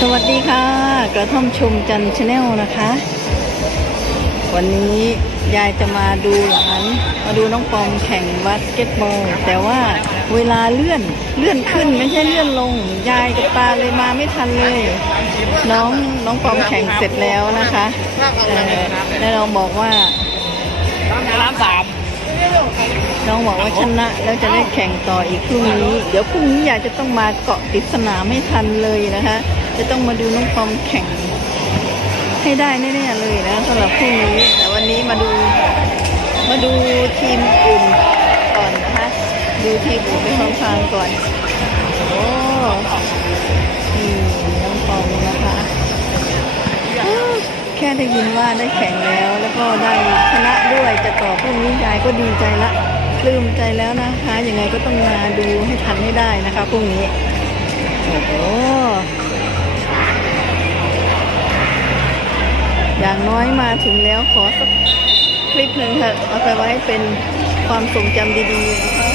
สวัสดีค่ะ กระท่อมชมจันชาแนลนะคะ วันนี้ยายจะมาดูหลาน มาดูน้องปอมแข่งบาสเกตบอล แต่ว่าเวลาเลื่อนเลื่อนขึ้นไม่ใช่เลื่อนลง ยายกับตาเลยมาไม่ทันเลย น้องน้องปอมแข่งเสร็จแล้วนะคะแล้วเราบอกว่าน้ำสามน้องบอกว่าชนะแล้วจะได้แข่งต่ออีกพรุ่งนี้ เดี๋ยวพรุ่งนี้อยากจะต้องมาเกาะติดสนามไม่ทันเลยนะคะ จะต้องมาดูน้องปอมแข่ง ให้ได้แน่ๆเลยนะสำหรับพรุ่งนี้แต่วันนี้มาดูมาดูทีมอื่นก่อนนะคะดูทีมอื่นไปพลางๆก่อนโอ้นี่น้องปอมนะคะแค่ได้ยินว่าได้แข่งแล้ว แล้วก็ได้ชนะด้วยจะต่อพรุ่งนี้ยายก็ดีใจละปลื้มใจแล้วนะคะยังไงก็ต้องมาดูให้ทันให้ได้นะคะพรุ่งนี้โอ้โห อย่างน้อยมาถึงแล้วขอสักคลิปหนึ่งเถอะเอาไปไว้เป็นความทรงจำดีๆนะคะ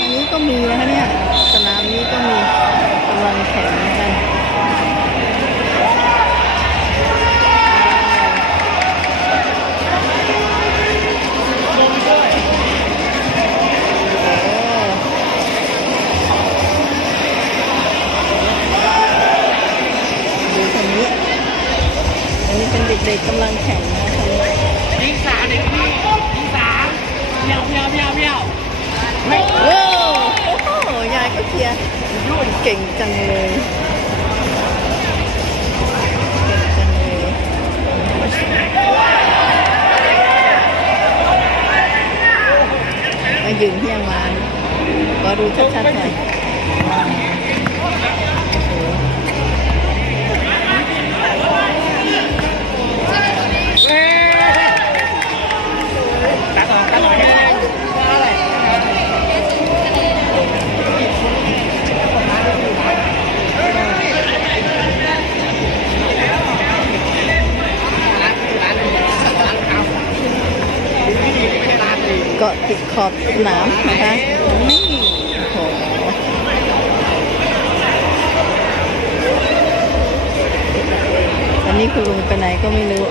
อันนี้ก็มีนะคะเนี่ยสนามนี้ก็มีกำลังแข่งกัน เด็กกำลังแข่งนะทางนี้ยิงสามเด็กพี่ยิงสามเพียวเพียวเพียวเพียวโอ้โหยายก็เชียร์เก่งจังเลยเก่งจังเลยมายืนเที่ยงมาก็ดูชัดๆหน่อยะติดขอบสนามนะคะ นี่โหวันนี้คุณลุงไปไหนก็ไม่รู้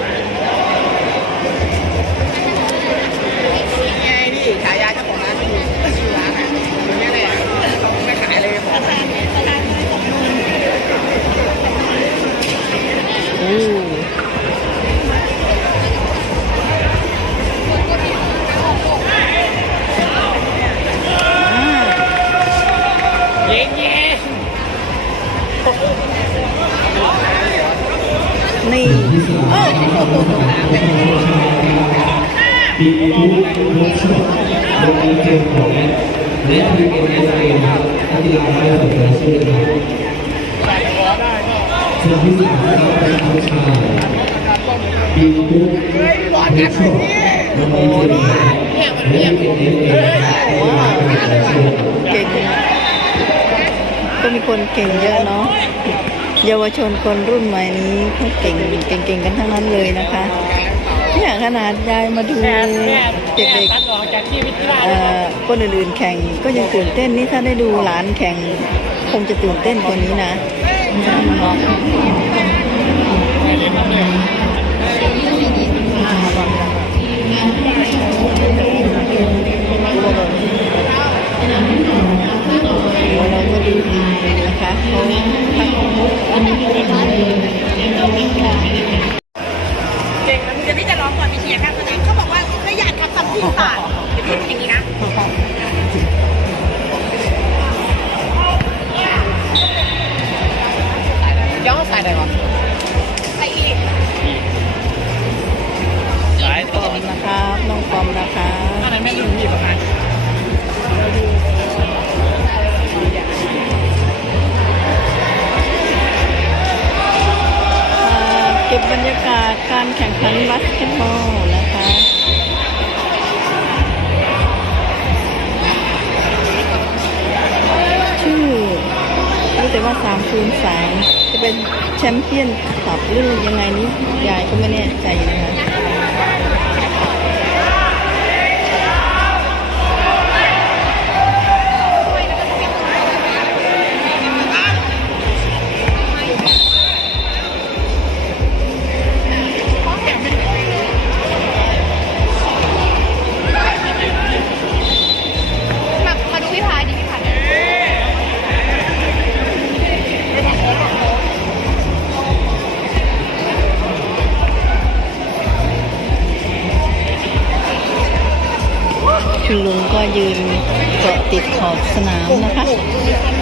เย็นเย็นนี่โอ้โหปีทุ ก็มีคนเก่งเยอะเนาะเยาวชนคนรุ่นใหม่นี้เขาเก่งเก่งๆกันทั้งนั้นเลยนะคะเนี่ยขนาดยายมาดูเด็กๆคนอื่นๆแข่งก็ยังตื่นเต้นนี่ถ้าได้ดูหลานแข่งคงจะตื่นเต้นกว่านี้นะ นะคะ แข่งขันบาสเกตบอลนะคะชื่อรู้แต่ว่า3คูณ3จะเป็นแชมเปี้ยนขับหรือยังไงนี้ยายก็ไม่แน่ใจนะคะ ขอบสนามนะคะ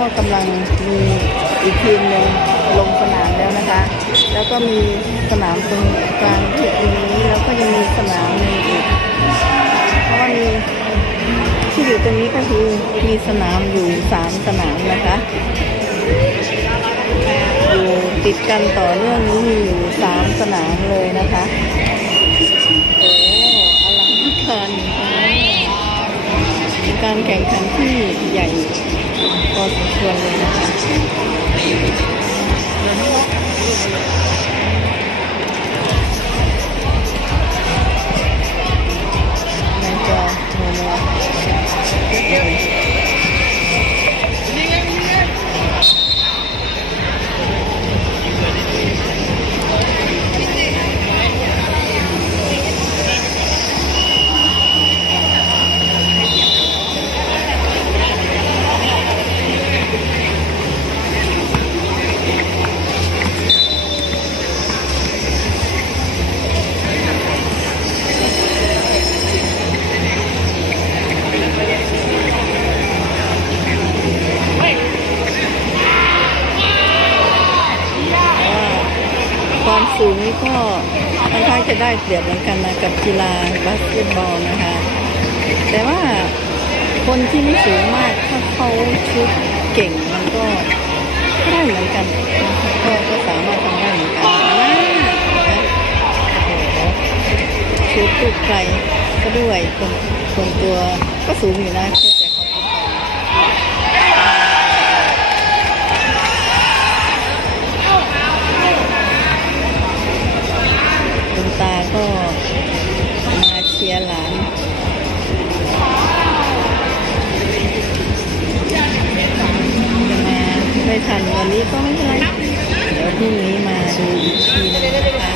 ก็กำลังมีอีกทีมหนึ่งลงสนามแล้วนะคะ แล้วก็มีสนามตรงกลางที่ตรงนี้แล้วก็ยังมีสนามหนึ่งอีกเพราะว่ามีที่อยู่ตรงนี้ก็คือมีสนามอยู่สามสนามนะคะอยู่ติดกันต่อเนื่องนี้มีอยู่สามสนามเลยนะคะ การแข่งขันที่ใหญ่พอสมควรเลยนะคะในจอโมโม สูงนี่ก็ค่อนข้างจะได้เปรียบเหมือนกันนะกับกีฬาบาสเกตบอลนะคะ แต่ว่าคนที่ไม่สูงมากถ้าเขาชุดเก่งมันก็ได้เหมือนกันนะคะก็ก็สามารถทำได้เหมือนกันนะโอ้โหชุดลูกไกลก็ด้วยคนคนตัวก็สูงอยู่นะ วันนี้ก็ไม่เป็นไรเดี๋ยวพรุ่งนี้มาดูอีกทีนะคะ